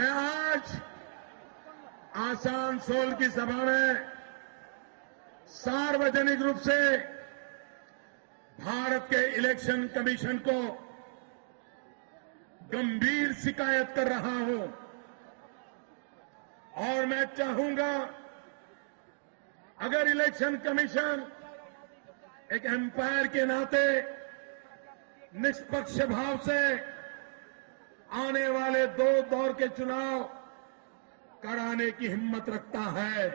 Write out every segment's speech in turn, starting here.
मैं आज आसनसोल की सभा में सार्वजनिक रूप से भारत के इलेक्शन कमीशन को गंभीर शिकायत कर रहा हूं और मैं चाहूंगा अगर इलेक्शन कमीशन एक एम्पायर के नाते निष्पक्ष भाव से आने वाले 2 दौर के चुनाव कराने की हिम्मत रखता है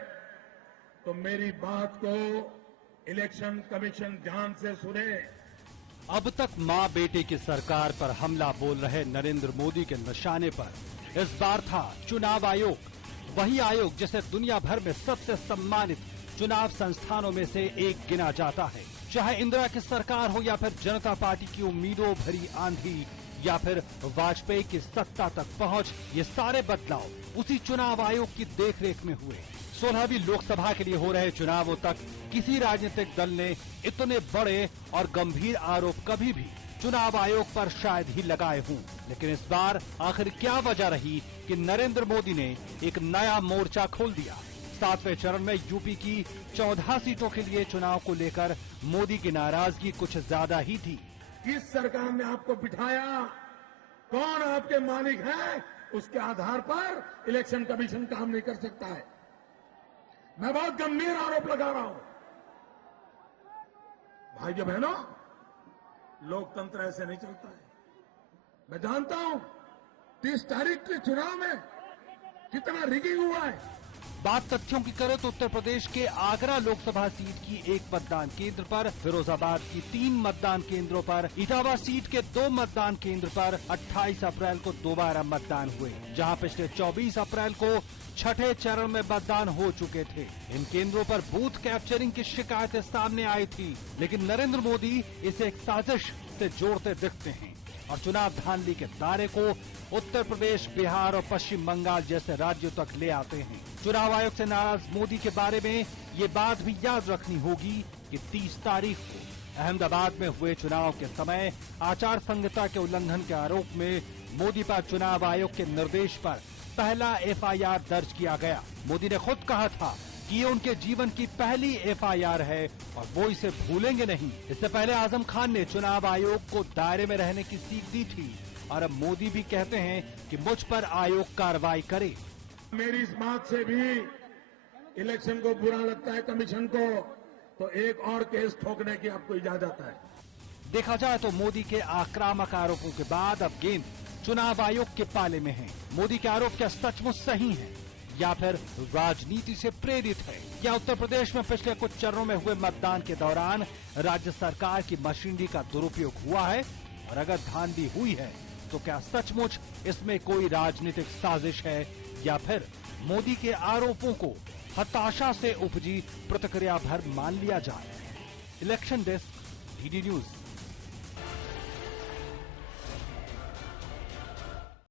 तो मेरी बात को इलेक्शन कमीशन ध्यान से सुने। अब तक मां बेटे की सरकार पर हमला बोल रहे नरेंद्र मोदी के निशाने पर इस बार था चुनाव आयोग, वही आयोग जिसे दुनिया भर में सबसे सम्मानित चुनाव संस्थानों में से एक गिना जाता है। चाहे इंदिरा की सरकार हो या फिर जनता पार्टी की उम्मीदों भरी आंधी या फिर वाजपेयी की सत्ता तक पहुंच, ये सारे बदलाव उसी चुनाव आयोग की देखरेख में हुए। 16वीं लोकसभा के लिए हो रहे चुनावों तक किसी राजनीतिक दल ने इतने बड़े और गंभीर आरोप कभी भी चुनाव आयोग पर शायद ही लगाए हों। लेकिन इस बार आखिर क्या वजह रही कि नरेंद्र मोदी ने एक नया मोर्चा खोल दिया? 7वें चरण में यूपी की 14 सीटों के लिए चुनाव को लेकर मोदी की नाराजगी कुछ ज्यादा ही थी। किस सरकार ने आपको बिठाया, कौन आपके मालिक हैं, उसके आधार पर इलेक्शन कमीशन काम नहीं कर सकता है। मैं बहुत गंभीर आरोप लगा रहा हूं। भाइयों बहनों, लोकतंत्र ऐसे नहीं चलता है। मैं जानता हूं 30 तारीख के चुनाव में कितना रिगिंग हुआ है। बात तथ्यों की करें तो उत्तर प्रदेश के आगरा लोकसभा सीट की 1 मतदान केंद्र पर, फिरोजाबाद की 3 मतदान केंद्रों पर, इटावा सीट के 2 मतदान केंद्र पर 28 अप्रैल को दोबारा मतदान हुए, जहां पिछले 24 अप्रैल को छठे चरण में मतदान हो चुके थे। इन केंद्रों पर बूथ कैप्चरिंग की शिकायतें सामने आई थी, लेकिन नरेंद्र मोदी इसे एक साजिश से जोड़ते दिखते हैं और चुनाव धांधली के दायरे को उत्तर प्रदेश, बिहार और पश्चिम बंगाल जैसे राज्यों तक ले आते हैं। चुनाव आयोग से नाराज मोदी के बारे में ये बात भी याद रखनी होगी कि 30 तारीख को अहमदाबाद में हुए चुनाव के समय आचार संहिता के उल्लंघन के आरोप में मोदी पर चुनाव आयोग के निर्देश पर पहला FIR दर्ज किया गया। मोदी ने खुद कहा था कि ये उनके जीवन की पहली FIR है और वो इसे भूलेंगे नहीं। इससे पहले आजम खान ने चुनाव आयोग को दायरे में रहने की सीख दी थी और अब मोदी भी कहते हैं कि मुझ पर आयोग कार्रवाई करे। मेरी इस बात से भी इलेक्शन को बुरा लगता है कमीशन को, तो एक और केस ठोकने की आपको इजाजत है। देखा जाए तो मोदी के आक्रामक आरोपों के बाद अब गेंद चुनाव आयोग के पाले में है। मोदी के आरोप क्या सचमुच सही हैं या फिर राजनीति से प्रेरित है? क्या उत्तर प्रदेश में पिछले कुछ चरणों में हुए मतदान के दौरान राज्य सरकार की मशीनरी का दुरुपयोग हुआ है? और अगर धांधली हुई है तो क्या सचमुच इसमें कोई राजनीतिक साजिश है या फिर मोदी के आरोपों को हताशा से उपजी प्रतिक्रिया भर मान लिया जाए? Election desk, DD news.